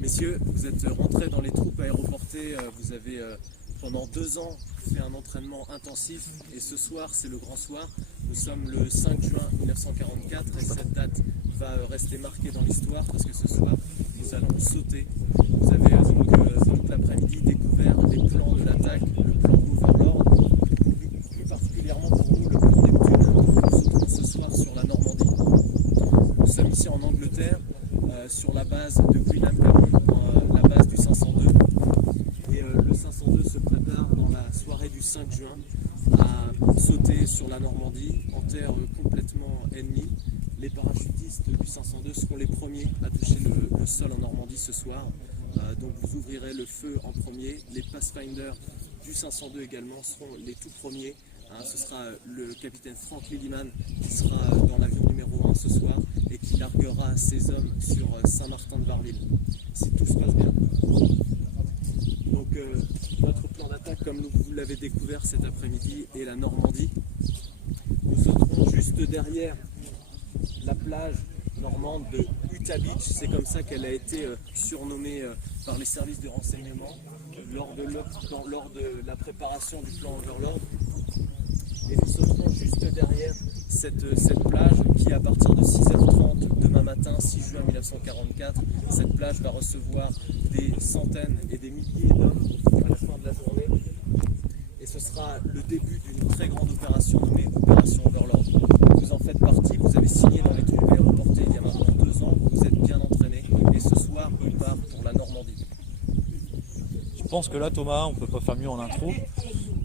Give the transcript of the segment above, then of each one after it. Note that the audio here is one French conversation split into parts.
Messieurs, vous êtes rentrés dans les troupes aéroportées, vous avez pendant 2 ans fait un entraînement intensif et ce soir c'est le grand soir. Nous sommes le 5 juin 1944 et cette date va rester marquée dans l'histoire parce que ce soir nous allons sauter. Vous avez donc l'après-midi découvert les plans de l'attaque, le plan Overlord, plus particulièrement pour nous le plan Neptune. Nous sautons ce soir sur la Normandie. Nous sommes ici en Angleterre, sur la base de Queenham Cameron, la base du 502. Et le 502 se prépare dans la soirée du 5 juin à sauter sur la Normandie en terre complètement ennemie. Les parachutistes du 502 seront les premiers à toucher le sol en Normandie ce soir. Donc vous ouvrirez le feu en premier. Les Pathfinder du 502 également seront les tout premiers. Ce sera le capitaine Frank Lilliman qui sera dans l'avion numéro 1 ce soir et qui larguera ses hommes sur Saint-Martin-de-Varville, si tout se passe bien. Donc notre plan d'attaque, comme vous l'avez découvert cet après-midi, est la Normandie. Nous sauterons juste derrière la plage normande de Utah Beach, c'est comme ça qu'elle a été surnommée par les services de renseignement lors de la préparation du plan Overlord. Et nous sauterons juste derrière cette plage qui, à partir de 6h30 demain matin, 6 juin 1944, cette plage va recevoir des centaines et des milliers d'hommes à la fin de la journée. Et ce sera le début d'une très grande opération nommée Opération Overlord. Vous en faites partie, vous avez signé dans les troupes aéroportées il y a maintenant 2 ans, vous êtes bien entraînés et ce soir on part pour la Normandie. Je pense que là, Thomas, on ne peut pas faire mieux en intro.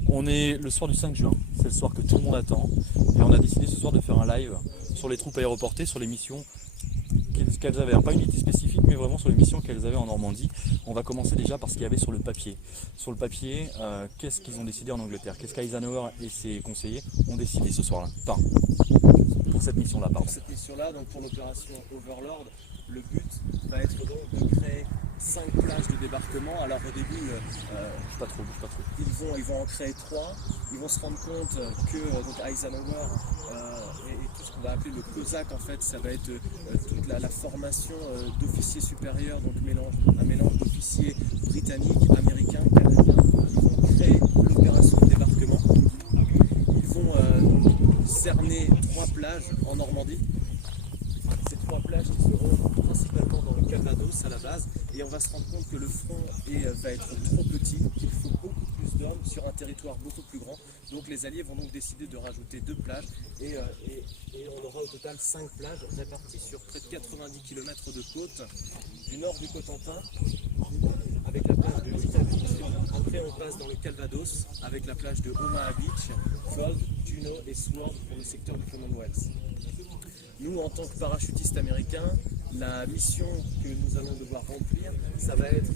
On est le soir du 5 juin, c'est le soir que tout le monde attend. Et on a décidé ce soir de faire un live sur les troupes aéroportées, sur les missions qu'elles avaient. Pas une unité spécifique, mais vraiment sur les missions qu'elles avaient en Normandie. On va commencer déjà par ce qu'il y avait sur le papier. Sur le papier, qu'est-ce qu'ils ont décidé en Angleterre? Qu'est-ce qu'Eisenhower et ses conseillers ont décidé ce soir-là? Pour cette mission-là, pardon. Pour cette mission-là, donc pour l'opération Overlord, le but va être donc de créer 5 plages de débarquement. Alors au début, Bouge pas trop. ils vont en créer 3. Ils vont se rendre compte que donc Eisenhower et tout ce qu'on va appeler le COSAC, en fait, ça va être toute la formation d'officiers supérieurs, donc un mélange d'officiers britanniques, américains, canadiens. Ils vont créer l'opération de débarquement. Ils vont cerner 3 plages en Normandie. Ces 3 plages qui seront principalement dans le Calvados à la base, et on va se rendre compte que le front va être trop petit, qu'il faut beaucoup plus d'hommes sur un territoire beaucoup plus grand. Donc les Alliés vont donc décider de rajouter 2 plages et on aura au total 5 plages réparties sur près de 90 km de côte, du nord du Cotentin avec la plage de Utah Beach. Après on passe dans le Calvados avec la plage de Omaha Beach, Fold, Juno et Sword pour le secteur du Commonwealth. Nous, en tant que parachutistes américains, la mission que nous allons devoir remplir, ça va être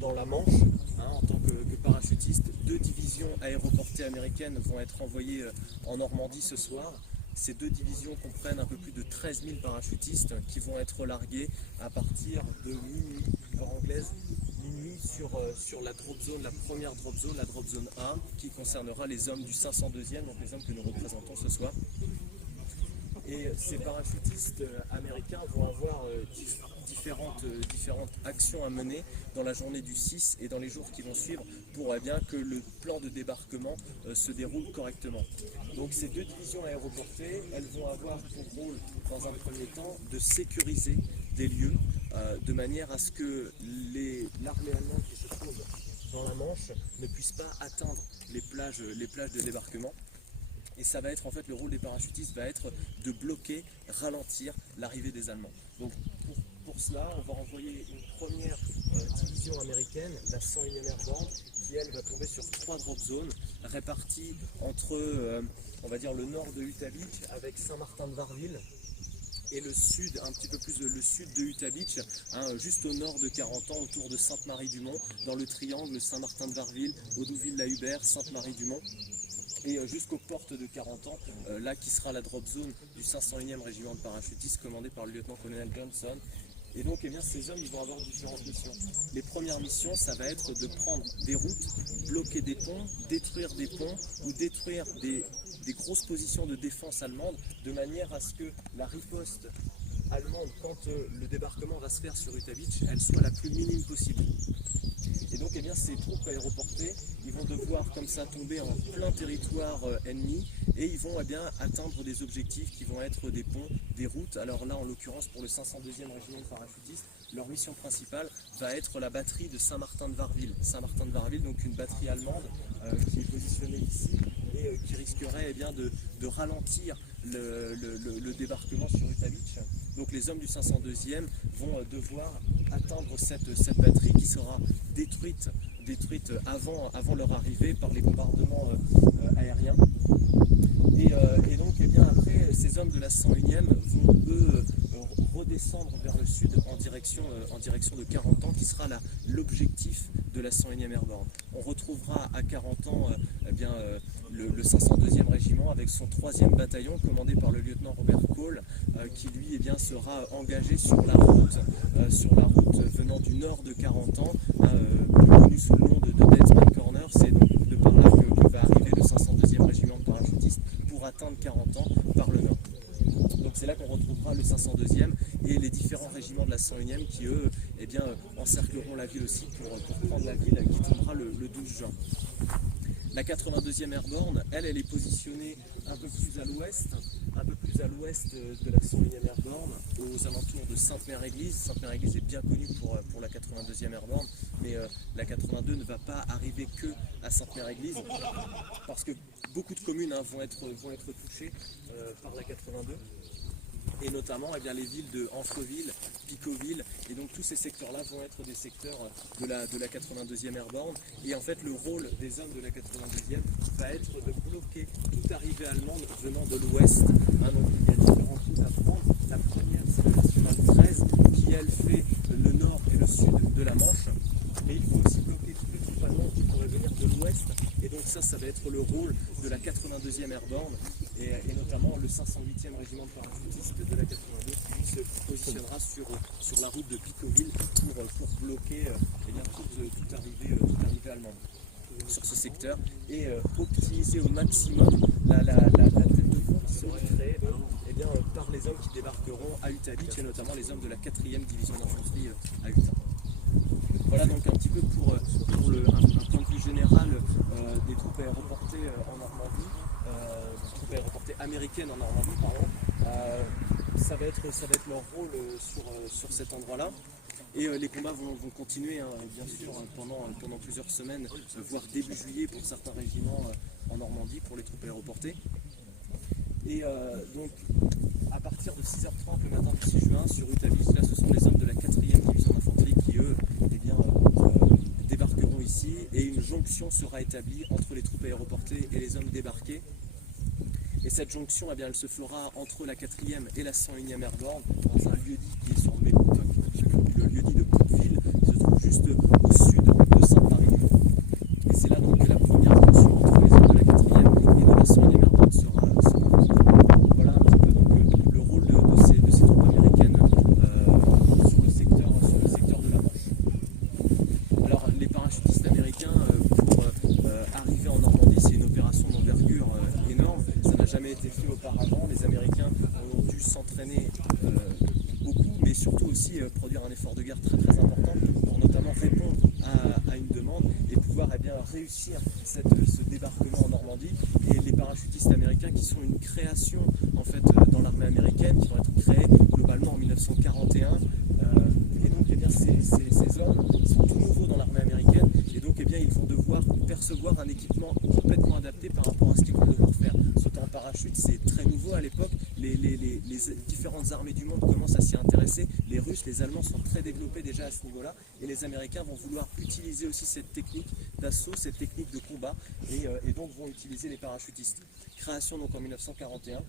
dans la Manche. En tant que parachutistes, 2 divisions aéroportées américaines vont être envoyées en Normandie ce soir. Ces 2 divisions comprennent un peu plus de 13 000 parachutistes qui vont être largués à partir de minuit, heure anglaise, minuit sur la drop zone, la première drop zone, la drop zone A, qui concernera les hommes du 502e, donc les hommes que nous représentons ce soir. Et ces parachutistes américains vont avoir différentes actions à mener dans la journée du 6 et dans les jours qui vont suivre pour bien que le plan de débarquement se déroule correctement. Donc ces 2 divisions aéroportées, elles vont avoir pour rôle dans un premier temps de sécuriser des lieux de manière à ce que l'armée allemande qui se trouve dans la Manche ne puisse pas atteindre les plages de débarquement. Et ça va être en fait, le rôle des parachutistes va être de bloquer, ralentir l'arrivée des Allemands. Donc pour cela, on va envoyer une première division américaine, la 101e Airborne, qui elle va tomber sur 3 drop zones réparties entre, on va dire, le nord de Utah Beach avec Saint-Martin-de-Varville et le sud, un petit peu plus le sud de Utah Beach, juste au nord de 40 ans, autour de Sainte-Marie-du-Mont, dans le triangle Saint-Martin-de-Varville, Audouville-la-Hubert, Sainte-Marie-du-Mont. Et jusqu'aux portes de 40 ans, là qui sera la drop zone du 501e régiment de parachutistes commandé par le lieutenant-colonel Johnson. Et donc ces hommes ils vont avoir différentes missions. Les premières missions, ça va être de prendre des routes, bloquer des ponts, détruire des ponts ou détruire des grosses positions de défense allemandes de manière à ce que la riposte allemande, quand le débarquement va se faire sur Utah Beach, elle soit la plus minime possible. Et donc eh bien, ces troupes aéroportées, ils vont devoir comme ça tomber en plein territoire ennemi et ils vont eh bien, atteindre des objectifs qui vont être des ponts, des routes. Alors là en l'occurrence pour le 502e régiment de parachutistes, leur mission principale va être la batterie de Saint-Martin-de-Varreville. Saint-Martin-de-Varreville, donc une batterie allemande qui est positionnée ici et qui risquerait eh bien, de ralentir le débarquement sur Utah Beach. Donc les hommes du 502e vont devoir atteindre cette batterie qui sera détruite avant leur arrivée par les bombardements aériens. Et donc eh bien, après, ces hommes de la 101e vont eux redescendre vers le sud en direction de 40 ans qui sera l'objectif de la 101e Airborne. On retrouvera à 40 ans eh bien, le 502e régiment avec son 3e bataillon commandé par le lieutenant Robert Cole qui lui eh bien, sera engagé sur la route venant du nord de 40 ans, plus connu sous le nom de Deadsman Corner. C'est donc de par là que va arriver le 502e régiment de parachutistes pour atteindre 40 ans par le nord. Donc c'est là qu'on retrouvera le 502e et les différents régiments de la 101e qui eux eh bien, encercleront la ville aussi pour prendre la ville qui tombera le 12 juin. La 82e Airborne, elle est positionnée un peu plus à l'ouest de la 101e Airborne, aux alentours de Sainte-Mère-Église. Sainte-Mère-Église est bien connue pour la 82e Airborne, mais la 82 ne va pas arriver que à Sainte-Mère-Église, parce que beaucoup de communes vont être touchées par la 82. Et notamment eh bien, les villes de Amfreville, Picauville, et donc tous ces secteurs-là vont être des secteurs de la 82e Airborne. Et en fait, le rôle des hommes de la 82e va être de bloquer toute arrivée allemande venant de l'ouest. Donc il y a différentes routes à prendre. La première, c'est la nationale 13, qui elle fait le nord et le sud de la Manche. Mais il faut aussi bloquer toutes les troupes allemandes qui pourraient venir de l'ouest. Et donc ça va être le rôle de la 82e Airborne. Et notamment le 508e régiment de parachutistes de la 82 qui se positionnera sur la route de Picauville pour bloquer eh bien, toute arrivée allemande sur ce secteur et optimiser au maximum la tête de pont qui sera créée eh bien, par les hommes qui débarqueront à Utah Beach et notamment les hommes de la 4e division d'infanterie à Utah. Voilà donc un petit peu pour un point de vue général des troupes aéroportées en Normandie. Troupes aéroportées américaines en Normandie, pardon. Ça va être leur rôle sur cet endroit-là. Et les combats vont continuer, bien sûr, pendant plusieurs semaines, voire début juillet pour certains régiments en Normandie, pour les troupes aéroportées. Et donc, à partir de 6h30 le matin du 6 juin, sur Utah Beach, là, ce sont les hommes de la 4e division d'infanterie qui, eux, eh bien, débarqueront ici. Et une jonction sera établie entre les troupes aéroportées et les hommes débarqués. Et cette jonction, eh bien, elle se fera entre la 4e et la 101e Airborne, dans un lieu-dit qui est sur le lieu-dit de Coupeville, qui se trouve juste au sud de Sainte-Marie-du-Mont. Et c'est là donc que la première jonction entre les hommes de la 4e et de la 101e Airborne sera faite. Voilà un petit peu donc, le rôle de ces troupes américaines sur le secteur de la Manche. Alors les parachutistes américains, pour arriver en Normandie, c'est une opération d'envergure énorme. Ça n'a jamais été fait auparavant. Les Américains ont dû s'entraîner beaucoup, mais surtout aussi produire un effort de guerre très très important pour notamment répondre à une demande et pouvoir eh bien, réussir ce débarquement en Normandie. Et les parachutistes américains qui sont une création en fait dans l'armée américaine, qui vont être créés globalement en 1941. Et donc eh bien, ces hommes sont tout nouveaux dans l'armée américaine et donc eh bien, ils vont devoir percevoir un équipement complètement adapté par rapport à ce qu'ils vont devoir faire. Sauter en parachute, c'est très nouveau à l'époque. Les différentes armées du monde commencent à s'y intéresser. Les Russes, les Allemands sont très développés déjà à ce niveau-là. Et les Américains vont vouloir utiliser aussi cette technique d'assaut, cette technique de combat, et donc vont utiliser les parachutistes. Création donc en 1941.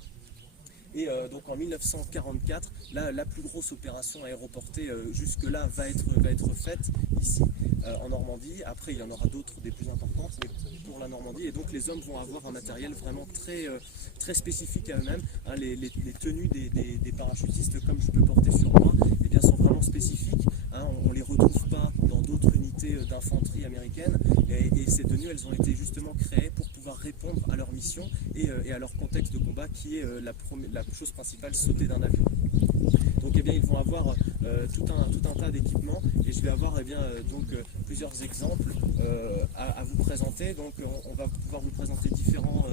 Et donc en 1944, la plus grosse opération aéroportée jusque-là va être faite ici en Normandie. Après, il y en aura d'autres des plus importantes, mais pour la Normandie. Et donc les hommes vont avoir un matériel vraiment très, très spécifique à eux-mêmes. Hein, les tenues des parachutistes, comme je peux porter sur moi, eh bien, sont vraiment spécifiques. Hein, on ne les retrouve pas dans d'autres unités d'infanterie américaines. Et ces tenues, elles ont été justement créées pour pouvoir répondre à leur mission et à leur contexte de combat qui est la chose principale, sauter d'un avion. Donc eh bien, ils vont avoir tout un tas d'équipements et je vais avoir plusieurs exemples à vous présenter. Donc on va pouvoir vous présenter différents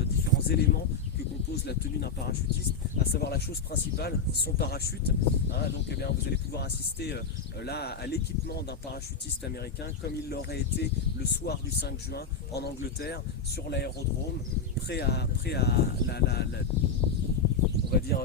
éléments que compose la tenue d'un parachutiste, à savoir la chose principale, son parachute. Donc eh bien, vous allez pouvoir assister là à l'équipement d'un parachutiste américain comme il l'aurait été le soir du 5 juin en Angleterre sur l'aérodrome, prêt à on va dire,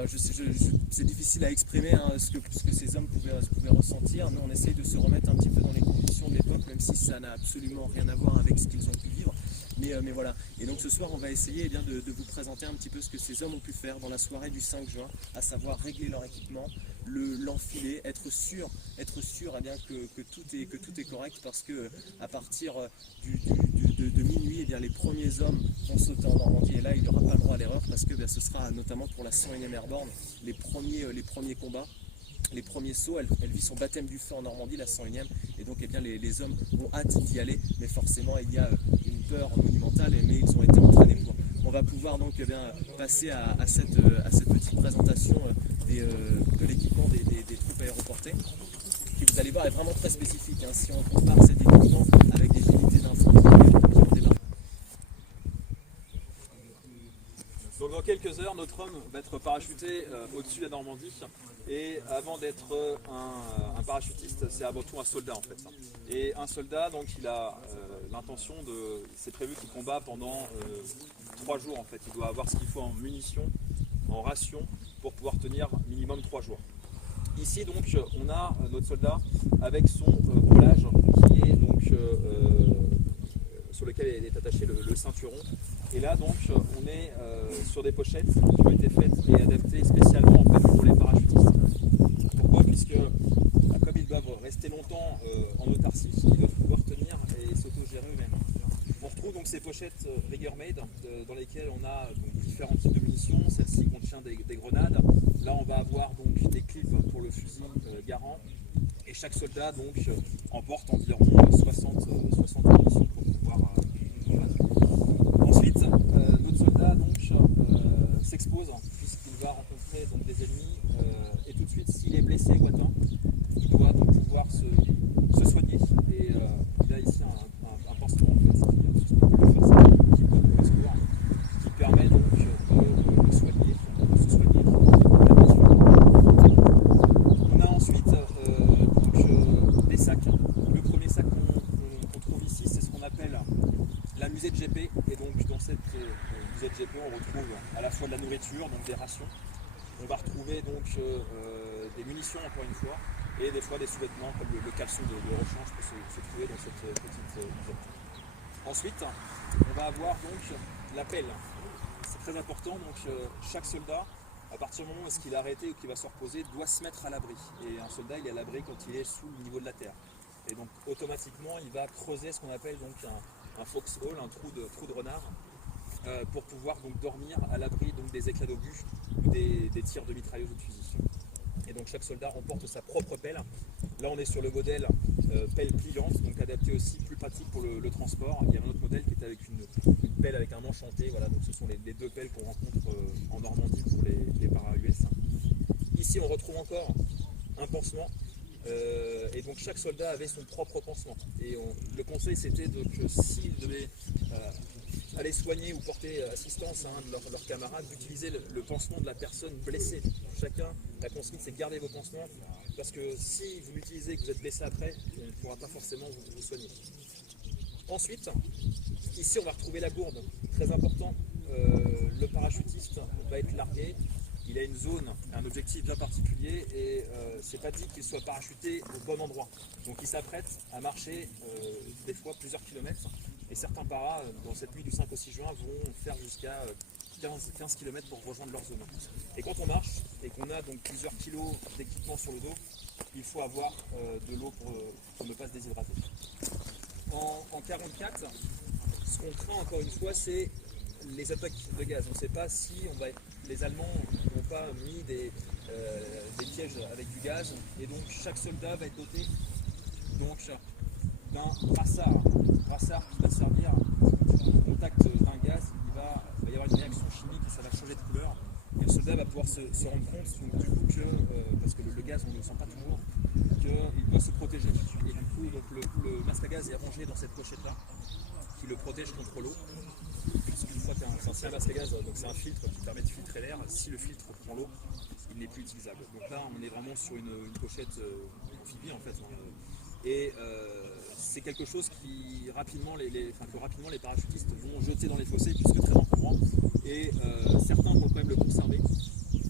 c'est difficile à exprimer ce que ces hommes pouvaient ressentir. Nous, on essaye de se remettre un petit peu dans les conditions de l'époque, même si ça n'a absolument rien à voir avec ce qu'ils ont pu vivre. Mais voilà. Et donc ce soir, on va essayer de vous présenter un petit peu ce que ces hommes ont pu faire dans la soirée du 5 juin, à savoir régler leur équipement, l'enfiler, être sûr que tout est correct, parce que à partir de minuit, les premiers hommes vont sauter en Normandie, et là il n'y aura pas le droit à l'erreur, parce que ce sera notamment pour la 101e Airborne les premiers combats. Les premiers sauts, elle vit son baptême du feu en Normandie, la 101e, et donc les hommes ont hâte d'y aller, mais forcément il y a une peur monumentale, mais ils ont été entraînés pour. On va pouvoir donc passer à cette petite présentation de l'équipement des troupes aéroportées, qui, vous allez voir, est vraiment très spécifique. Si on compare cet équipement avec des unités d'infanterie qui ont débarqué. Donc dans quelques heures, notre homme va être parachuté au-dessus de la Normandie. Et avant d'être un parachutiste, c'est avant tout un soldat en fait. Et un soldat, donc il a l'intention c'est prévu qu'il combat pendant 3 jours en fait. Il doit avoir ce qu'il faut en munitions, en ration, pour pouvoir tenir minimum 3 jours. Ici donc on a notre soldat avec son roulage qui est donc sur lequel est attaché le ceinturon. Et là donc on est sur des pochettes qui ont été faites et adaptées spécialement en fait pour les parachutistes. Pourquoi? Puisque comme ils doivent rester longtemps en autarcie, ils doivent pouvoir tenir et s'autogérer eux-mêmes. On retrouve donc ces pochettes Rigueur-Made dans lesquelles on a donc différents types de munitions. Celle-ci contient des grenades. Là on va avoir donc des clips pour le fusil Garand. Et chaque soldat donc emporte environ 60 munitions pour pouvoir Ensuite, notre soldat donc s'expose puisqu'il va rencontrer donc des ennemis et tout de suite, s'il est blessé ou atteint, il doit donc pouvoir se soigner. Et il a ici un pansement en fait, qui permet donc de se soigner la blessure. On a ensuite donc, des sacs. Le premier sac qu'on trouve ici, c'est ce qu'on appelle la musette GP. Et donc dans cette musette GP, on retrouve à la fois de la nourriture, donc des rations. On va retrouver donc des munitions encore une fois, et des fois des sous-vêtements comme le caleçon de rechange peut se trouver dans cette petite musette. Ensuite, on va avoir donc la pelle. C'est très important, donc chaque soldat, à partir du moment où est-ce qu'il est arrêté ou qu'il va se reposer, doit se mettre à l'abri. Et un soldat, il est à l'abri quand il est sous le niveau de la terre. Et donc automatiquement, il va creuser ce qu'on appelle donc un foxhole, un trou de renard, pour pouvoir donc dormir à l'abri donc des éclats d'obus ou des tirs de mitrailleuse ou de fusil. Et donc chaque soldat emporte sa propre pelle. Là on est sur le modèle pelle pliante, donc adapté aussi, plus pratique pour le transport. Il y a un autre modèle qui est avec une pelle avec un enchanté. Voilà, donc ce sont les deux pelles qu'on rencontre en Normandie pour les para-US. Ici on retrouve encore un pansement. Et donc chaque soldat avait son propre pansement. Et le conseil c'était que s'ils devaient aller soigner ou porter assistance à un de leurs camarades, d'utiliser le pansement de la personne blessée. Chacun, la consigne c'est garder vos pansements, parce que si vous l'utilisez et que vous êtes blessé après, on ne pourra pas forcément vous soigner. Ensuite, ici on va retrouver la gourde, très important. Le parachutiste va être largué. Il a une zone, un objectif bien particulier, et c'est pas dit qu'il soit parachuté au bon endroit. Donc il s'apprête à marcher des fois plusieurs kilomètres, et certains paras dans cette nuit du 5 au 6 juin vont faire jusqu'à 15 km pour rejoindre leur zone. Et quand on marche et qu'on a donc plusieurs kilos d'équipement sur le dos, il faut avoir de l'eau pour ne pas se déshydrater. En 44, ce qu'on craint encore une fois, c'est les attaques de gaz. On ne sait pas si les Allemands n'ont pas mis des pièges avec du gaz, et donc chaque soldat va être doté d'un brassard qui va servir au contact d'un gaz. Il va y avoir une réaction chimique et ça va changer de couleur, Et le soldat va pouvoir se rendre compte donc, du coup que, parce que le gaz on ne le sent pas toujours, qu'il doit se protéger. Et du coup donc, le masque à gaz est rangé dans cette pochette là qui le protège contre l'eau. Puisqu'une fois c'est un masque à gaz, donc c'est un filtre qui permet de filtrer l'air. Si le filtre prend l'eau, il n'est plus utilisable. Donc là on est vraiment sur une pochette amphibie en fait. Et c'est quelque chose que rapidement les parachutistes vont jeter dans les fossés puisque très encombrant. Et certains vont quand même le conserver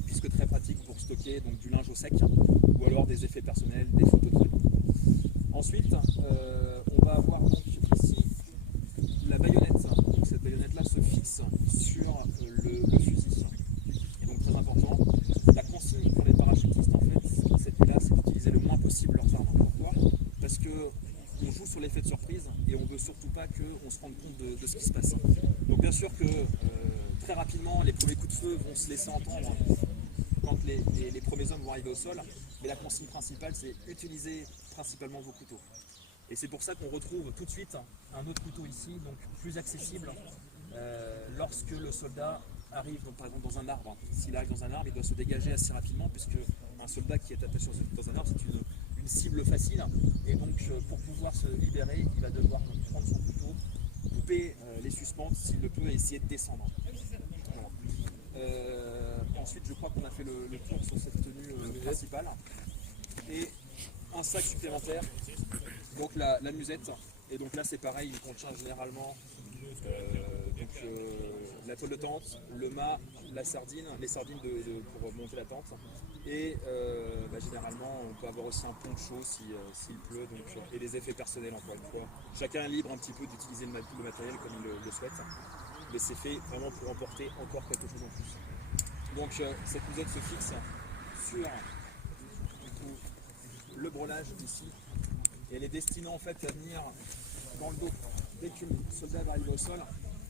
puisque très pratique pour stocker donc, du linge au sec ou alors des effets personnels, des photos de famille. Ensuite, on va avoir donc ici la baïonnette. Donc, cette baïonnette-là se fixe sur le fusil. Et donc très important, la consigne pour les parachutistes en fait, cette nuit-là, c'est d'utiliser le moins possible leurs armes. Pourquoi ? Parce qu'on joue sur l'effet de surprise et on ne veut surtout pas qu'on se rende compte de ce qui se passe. Donc bien sûr que très rapidement, les premiers coups de feu vont se laisser entendre quand les premiers hommes vont arriver au sol, mais la consigne principale, c'est utiliser principalement vos couteaux. Et c'est pour ça qu'on retrouve tout de suite un autre couteau ici, donc plus accessible, lorsque le soldat arrive donc, par exemple dans un arbre. S'il arrive dans un arbre, il doit se dégager assez rapidement, puisque un soldat qui est attaché dans un arbre, c'est une cible facile. Et donc pour pouvoir se libérer, il va devoir donc, prendre son couteau, couper les suspentes s'il le peut et essayer de descendre. Voilà. Ensuite, je crois qu'on a fait le tour sur cette tenue principale. Et un sac supplémentaire, donc la musette. Et donc là, c'est pareil, il contient généralement la toile de tente, le mât, la sardine, les sardines pour monter la tente. Et généralement, on peut avoir aussi un poncho s'il pleut, donc, et des effets personnels encore une fois. Chacun est libre un petit peu d'utiliser le matériel comme il le souhaite, mais c'est fait vraiment pour emporter encore quelque chose en plus. Donc cette musette se fixe sur du coup, le brelage ici, et elle est destinée en fait à venir dans le dos. Dès que le soldat va arriver au sol,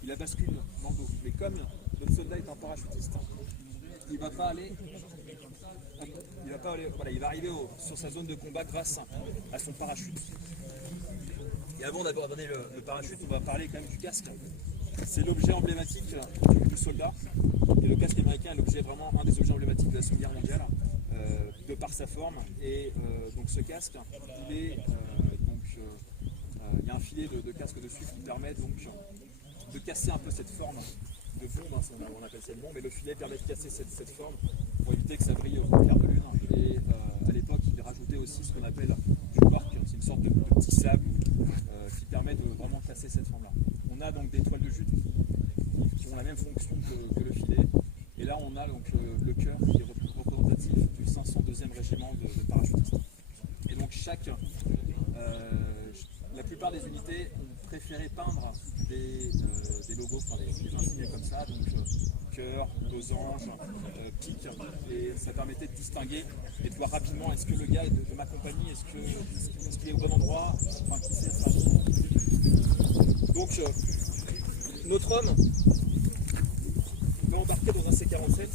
il la bascule dans le dos. Mais comme notre soldat est un parachutiste, il va arriver sur sa zone de combat grâce à son parachute. Et avant d'aborder le parachute, on va parler quand même du casque. C'est l'objet emblématique du soldat. Et le casque américain est vraiment un des objets emblématiques de la Seconde Guerre mondiale, de par sa forme. Et donc ce casque, il y a un filet de casque dessus qui permet donc de casser un peu cette forme de bombe, on appelle ça une bombe, et le filet permet de casser cette forme pour éviter que ça brille au clair de lune. Et à l'époque, il rajoutait aussi ce qu'on appelle du cork, c'est une sorte de petit sable qui permet de vraiment casser cette forme-là. On a donc des toiles de jute qui ont la même fonction que le filet. Et là, on a donc le cœur qui est représentatif du 502e régiment de parachutistes. Et donc la plupart des unités ont préféré peindre des logos, enfin des insignes comme ça, donc cœur, losange, pic, et ça permettait de distinguer et de voir rapidement est-ce que le gars de ma compagnie, est-ce qu'il est au bon endroit, enfin qui c'est ça. Donc notre homme va embarquer dans un C-47 et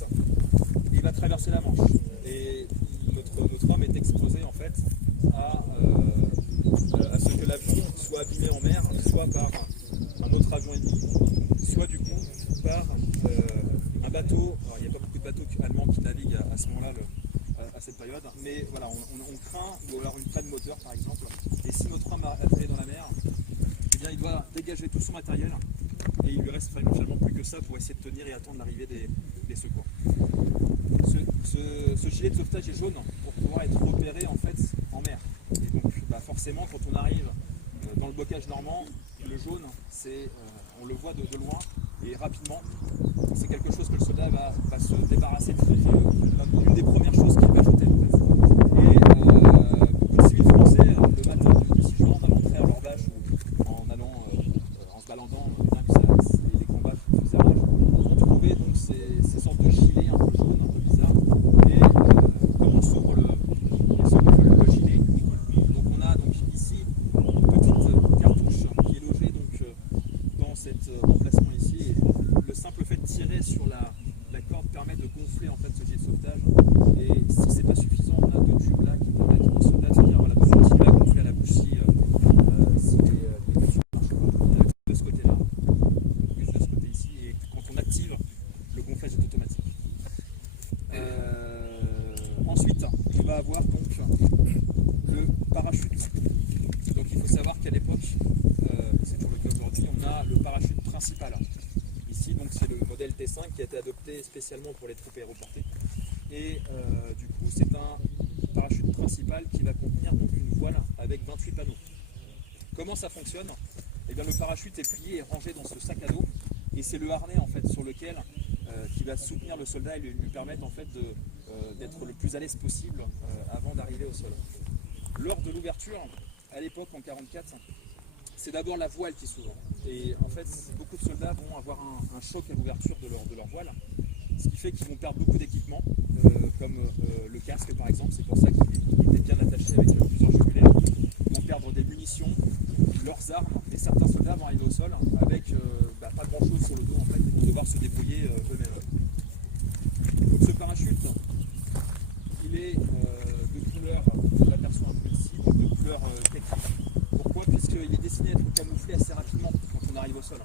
il va traverser la Manche. Et notre homme est exposé en fait à ce que l'avion soit abîmé en mer, soit par un autre avion ennemi, soit du coup par un bateau. Alors, il n'y a pas beaucoup de bateaux allemands qui naviguent à ce moment-là, à cette période, mais voilà, on craint ou alors une panne moteur par exemple. Et si notre homme a atterri dans la mer, eh bien, il doit dégager tout son matériel et il lui reste finalement plus que ça pour essayer de tenir et attendre l'arrivée des secours. Ce gilet de sauvetage est jaune pour pouvoir être repéré en fait en mer. Et donc forcément quand on arrive dans le bocage normand, le jaune on le voit de loin et rapidement. C'est quelque chose que le soldat va se débarrasser de l'une des premières choses qu'il va jeter en fait. Et beaucoup de civils français le matin du 6 juin en allant traire leur vache ou en se baladant bien que les combats faisaient rage, on trouvait donc ces sortes de gilets un peu jaunes, un peu bizarres. Et quand on s'ouvre le gilet, donc on a donc ici une petite cartouche qui est logée donc dans cet emplacement ici. Et le simple fait de tirer sur la corde permet de gonfler en fait ce gilet de sauvetage. Et si c'est pas suffisant, on a deux tubes là qui permettent au soldat de se dire voilà, donc il va gonfler à la bouche si les tubes marchent de ce côté-là, plus de ce côté ici. Et quand on active, le gonflage est automatique. principal. Ici, donc, c'est le modèle T5 qui a été adopté spécialement pour les troupes aéroportées. Et du coup, c'est un parachute principal qui va contenir donc une voile avec 28 panneaux. Comment ça fonctionne? Eh bien, le parachute est plié et rangé dans ce sac à dos, et c'est le harnais en fait sur lequel qui va soutenir le soldat et lui permettre en fait d'être le plus à l'aise possible avant d'arriver au sol. Lors de l'ouverture, à l'époque en 1944, c'est d'abord la voile qui s'ouvre. Et en fait, beaucoup de soldats vont avoir un choc à l'ouverture de leur voile, ce qui fait qu'ils vont perdre beaucoup d'équipements, comme le casque par exemple. C'est pour ça qu'il était bien attaché avec plusieurs jugulaires. Ils vont perdre des munitions, leurs armes, et certains soldats vont arriver au sol avec pas grand chose sur le dos. En fait, ils vont devoir se débrouiller eux-mêmes. Donc ce parachute, il est de couleur, je l'aperçois un peu ici, de couleur technique. Pourquoi? Puisqu'il est destiné à être camouflé assez rapidement quand on arrive au sol.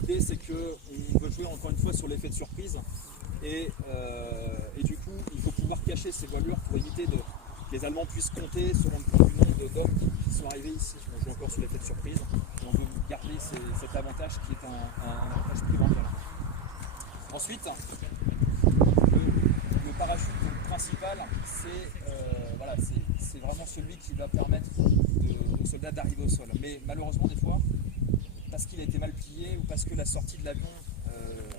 L'idée, c'est qu'on veut jouer encore une fois sur l'effet de surprise, et du coup, il faut pouvoir cacher ces voilures pour éviter que les Allemands puissent compter selon le nombre d'hommes qui sont arrivés ici. On joue encore sur l'effet de surprise, et on veut garder cet avantage qui est un avantage primordial. Ensuite, le parachute principal, c'est vraiment celui qui va permettre aux soldats d'arriver au sol. Mais malheureusement, des fois, parce qu'il a été mal plié ou parce que la sortie de l'avion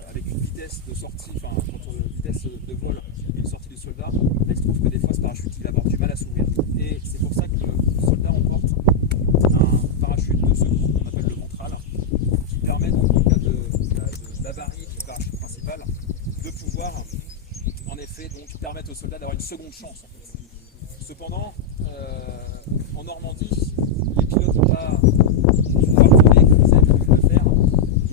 avec une vitesse de sortie, vitesse de vol et une sortie du soldat, il se trouve que des fois ce parachute il va avoir du mal à s'ouvrir. Et c'est pour ça que le soldat emporte un parachute de secours qu'on appelle le ventral, qui permet donc en cas d'avarie du parachute principal de pouvoir en effet donc permettre aux soldats d'avoir une seconde chance. Cependant, en Normandie, les pilotes n'ont pas pouvoir voler comme ils avaient pu le faire,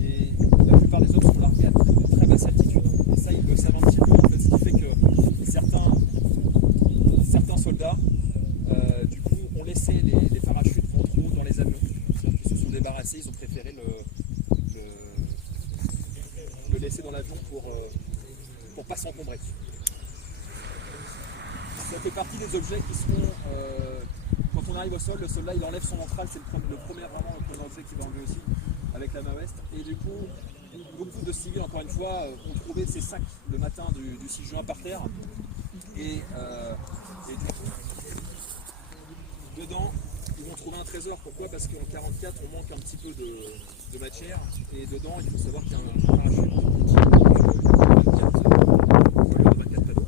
et la plupart des hommes sont largués à de très basse altitude. Et ça, ils le savent un petit peu, en fait, ce qui fait que certains soldats, du coup, ont laissé les parachutes ventraux dans les avions. Donc ils se sont débarrassés, ils ont préféré le laisser dans l'avion pour pas s'encombrer. Ça fait partie des objets qui seront, quand on arrive au sol, le soldat il enlève son ventral, c'est le premier objet qu'il va enlever aussi, avec la main ouest. Et du coup, beaucoup de civils, encore une fois, ont trouvé ces sacs le matin du 6 juin par terre. Et du coup, dedans, ils vont trouver un trésor. Pourquoi? Parce qu'en 1944, on manque un petit peu de matière. Et dedans, il faut savoir qu'il y a un parachute de 24 panneaux.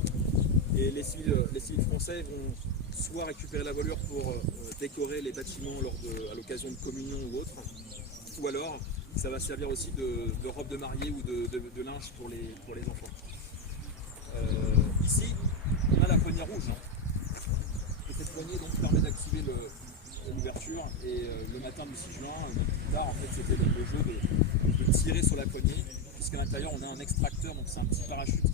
Et les civils français vont soit récupérer la voilure pour décorer les bâtiments à l'occasion de communion ou autre, ou alors ça va servir aussi de robe de mariée ou de linge pour les enfants. Ici, on a la poignée rouge. Et cette poignée donc, permet d'activer l'ouverture, et le matin du 6 juin, plus tard, en fait, c'était le jeu de tirer sur la poignée, puisqu'à l'intérieur on a un extracteur, donc c'est un petit parachute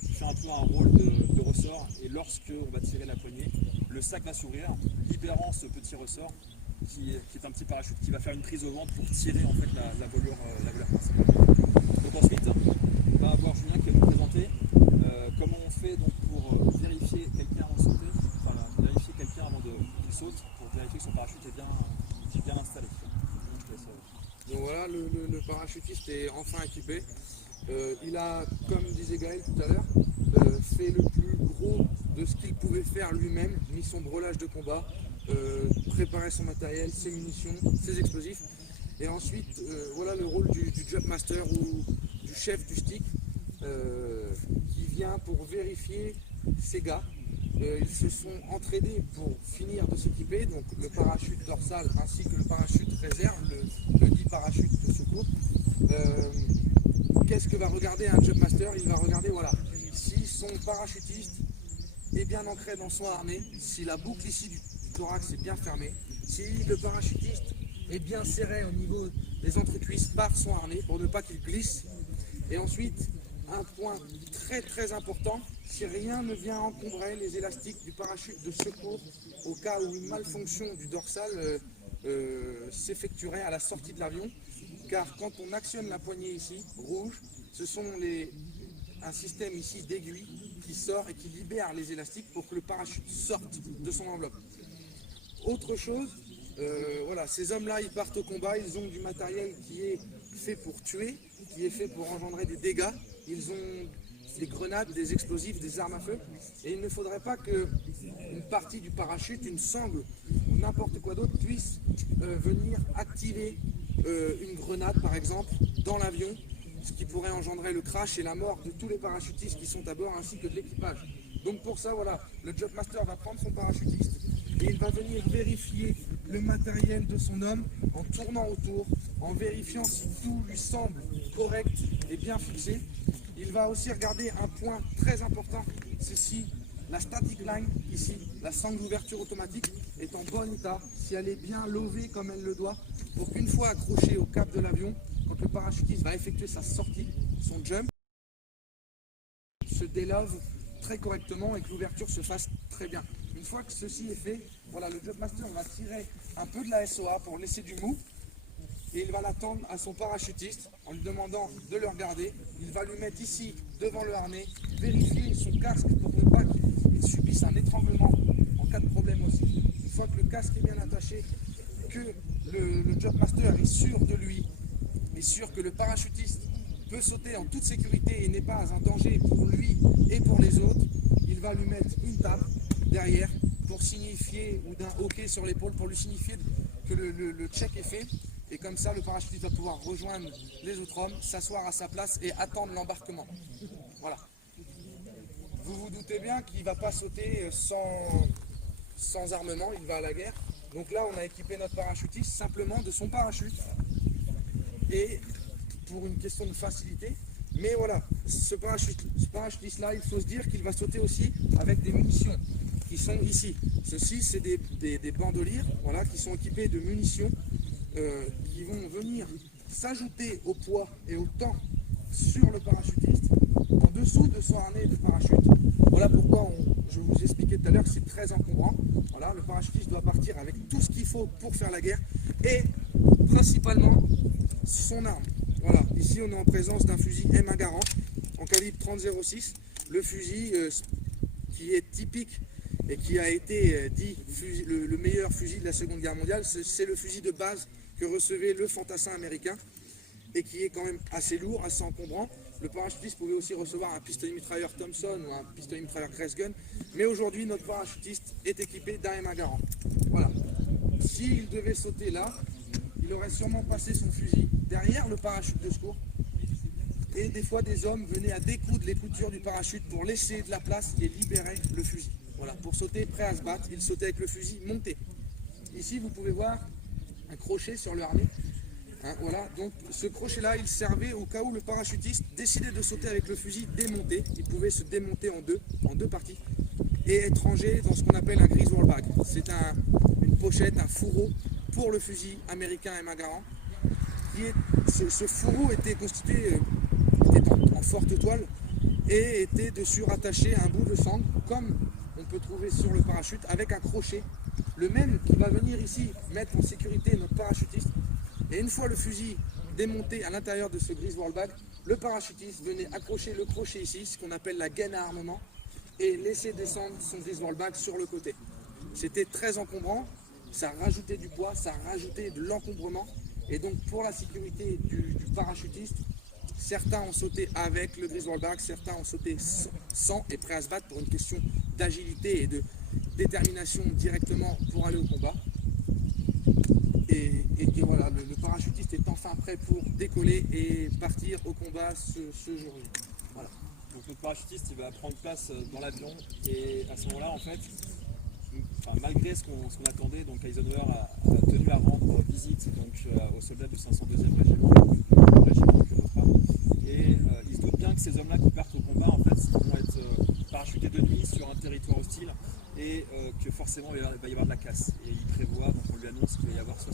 qui fait un peu un rôle de ressort, et lorsque on va tirer la poignée, le sac va s'ouvrir, libérant ce petit ressort qui est un petit parachute qui va faire une prise au ventre pour tirer en fait la voilure principale. Donc ensuite, on va avoir Julien qui va nous présenter comment on fait donc pour vérifier quelqu'un avant de sauter, vérifier quelqu'un avant qu'il saute, pour vérifier que son parachute est bien installé. Donc voilà, le parachutiste est enfin équipé. Il a, comme disait Gaël tout à l'heure, fait le plus gros de ce qu'il pouvait faire lui-même, mis son brelage de combat, préparé son matériel, ses munitions, ses explosifs. Et ensuite, voilà le rôle du jumpmaster ou du chef du stick qui vient pour vérifier ces gars. Ils se sont entraînés pour finir de s'équiper, donc le parachute dorsal ainsi que le parachute réserve, le dit parachute de secours. Qu'est-ce que va regarder un jumpmaster? Il va regarder, voilà, si son parachutiste est bien ancré dans son harnais, si la boucle ici du thorax est bien fermée, si le parachutiste est bien serré au niveau des entrecuisses par son harnais pour ne pas qu'il glisse. Et ensuite, un point très très important, si rien ne vient encombrer les élastiques du parachute de secours au cas où une malfonction du dorsal s'effectuerait à la sortie de l'avion, car quand on actionne la poignée ici, rouge, ce sont un système ici d'aiguille qui sort et qui libère les élastiques pour que le parachute sorte de son enveloppe. Autre chose, Voilà, ces hommes-là, ils partent au combat, ils ont du matériel qui est fait pour tuer, qui est fait pour engendrer des dégâts. Ils ont des grenades, des explosifs, des armes à feu. Et il ne faudrait pas qu'une partie du parachute, une sangle ou n'importe quoi d'autre puisse venir activer une grenade, par exemple, dans l'avion, ce qui pourrait engendrer le crash et la mort de tous les parachutistes qui sont à bord ainsi que de l'équipage. Donc pour ça, voilà, le Jobmaster va prendre son parachutiste et il va venir vérifier le matériel de son homme en tournant autour, en vérifiant si tout lui semble correct et bien fixé. Il va aussi regarder un point très important, c'est si la static line, ici, la sangle d'ouverture automatique, est en bon état, si elle est bien levée comme elle le doit, pour qu'une fois accrochée au cap de l'avion, quand le parachutiste va effectuer sa sortie, son jump, se délove très correctement et que l'ouverture se fasse très bien. Une fois que ceci est fait, voilà, le Jobmaster va tirer un peu de la SOA pour laisser du mou et il va l'attendre à son parachutiste en lui demandant de le regarder. Il va lui mettre ici devant le harnais, vérifier son casque pour ne pas qu'il subisse un étranglement en cas de problème aussi. Une fois que le casque est bien attaché, que le Jobmaster est sûr de lui, est sûr que le parachutiste peut sauter en toute sécurité et n'est pas un danger pour lui et pour les autres, il va lui mettre une tape derrière pour signifier, ou d'un hockey sur l'épaule pour lui signifier que le check est fait. Et comme ça, le parachutiste va pouvoir rejoindre les autres hommes, s'asseoir à sa place et attendre l'embarquement. Voilà. Vous vous doutez bien qu'il ne va pas sauter sans armement, il va à la guerre. Donc là, on a équipé notre parachutiste simplement de son parachute. Et pour une question de facilité. Mais voilà, ce parachutiste-là, il faut se dire qu'il va sauter aussi avec des munitions qui sont ici. Ceci, c'est des bandoliers, voilà, qui sont équipés de munitions qui vont venir s'ajouter au poids et au temps sur le parachutiste, en dessous de son harnais de parachute. Voilà pourquoi je vous expliquais tout à l'heure que c'est très encombrant. Voilà, le parachutiste doit partir avec tout ce qu'il faut pour faire la guerre et principalement son arme. Voilà, ici on est en présence d'un fusil M1 Garand en calibre 30-06, le fusil qui est typique et qui a été dit le meilleur fusil de la Seconde Guerre mondiale. C'est le fusil de base que recevait le fantassin américain et qui est quand même assez lourd, assez encombrant. Le parachutiste pouvait aussi recevoir un pistolet mitrailleur Thompson ou un pistolet mitrailleur Cressgun, mais aujourd'hui notre parachutiste est équipé d'un M1 Garand. Voilà. S'il devait sauter là, il aurait sûrement passé son fusil derrière le parachute de secours. Et des fois, des hommes venaient à découdre les coutures du parachute pour laisser de la place et libérer le fusil. Voilà, pour sauter prêt à se battre, il sautait avec le fusil monté. Ici, vous pouvez voir un crochet sur le harnais. Hein, voilà, donc ce crochet-là, il servait au cas où le parachutiste décidait de sauter avec le fusil démonté. Il pouvait se démonter en deux parties, et être rangé dans ce qu'on appelle un Griswold bag. C'est une pochette, un fourreau pour le fusil américain M1 Garand. Ce fourreau était constitué en forte toile et était dessus rattaché à un bout de sangle, comme on peut trouver sur le parachute, avec un crochet, le même qui va venir ici mettre en sécurité notre parachutiste. Et une fois le fusil démonté à l'intérieur de ce Griswold bag, le parachutiste venait accrocher le crochet ici, ce qu'on appelle la gaine à armement, et laisser descendre son Griswold bag sur le côté. C'était très encombrant, ça rajoutait du poids, ça rajoutait de l'encombrement. Et donc pour la sécurité du parachutiste, certains ont sauté avec le Griswold bag, certains ont sauté sans et prêts à se battre pour une question d'agilité et de détermination directement pour aller au combat. Et voilà, le parachutiste est enfin prêt pour décoller et partir au combat ce jour-là. Voilà. Donc notre parachutiste, il va prendre place dans l'avion et à ce moment-là, en fait, malgré ce qu'on attendait, donc Eisenhower a tenu à rendre visite aux soldats du 502e régiment, le régiment que notre part. Et il se doute bien que ces hommes-là qui partent au combat, en fait, vont être parachutés de nuit sur un territoire hostile et que forcément il va y avoir de la casse. Et il prévoit, donc on lui annonce qu'il va y avoir 70%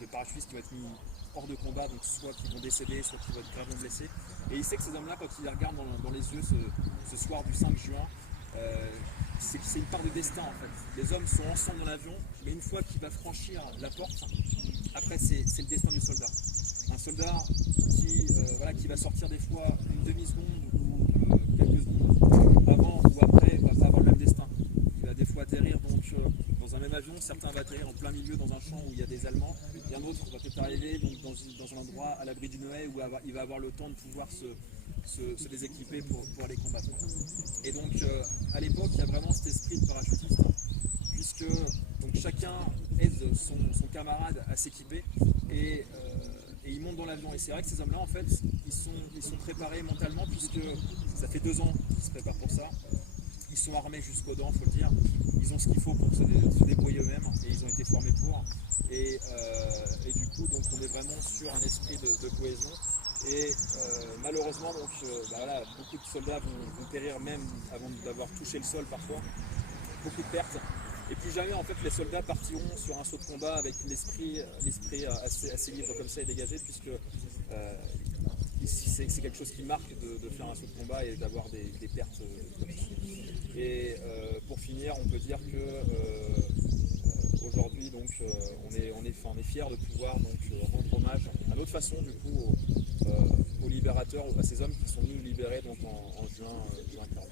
de parachutistes qui vont être mis hors de combat, donc soit qui vont décéder, soit qui vont être gravement blessés. Et il sait que ces hommes-là, quand il les regarde dans les yeux ce soir du 5 juin, c'est une part de destin en fait. Les hommes sont ensemble dans l'avion, mais une fois qu'il va franchir la porte, après c'est le destin du soldat. Un soldat qui va sortir des fois une demi-seconde ou quelques secondes avant ou après va pas avoir le même destin. Il va des fois atterrir donc, dans un même avion camion, certains vont atterrir en plein milieu dans un champ où il y a des Allemands, et un autre va peut-être arriver donc, dans un endroit à l'abri d'une haie où il va avoir le temps de pouvoir se déséquiper pour aller combattre. Et donc à l'époque, il y a vraiment cet esprit de parachutiste, puisque donc, chacun aide son camarade à s'équiper et ils montent dans l'avion. Et c'est vrai que ces hommes-là, en fait, ils sont préparés mentalement, puisque ça fait 2 ans qu'ils se préparent pour ça. Ils sont armés jusqu'aux dents, il faut le dire. Ils ont ce qu'il faut pour se débrouiller eux-mêmes et ils ont été formés pour. Et du coup, donc, on est vraiment sur un esprit de cohésion. Et malheureusement, donc, voilà, beaucoup de soldats vont périr même avant d'avoir touché le sol parfois. Beaucoup de pertes. Et plus jamais, en fait, les soldats partiront sur un saut de combat avec l'esprit assez libre comme ça et dégagé, puisque c'est quelque chose qui marque de faire un saut de combat et d'avoir des pertes comme ça. Et pour finir, on peut dire que aujourd'hui, donc, on est fiers de pouvoir donc, rendre hommage à notre façon, du coup, aux libérateurs, à ces hommes qui sont venus nous libérer donc, en juin 1944.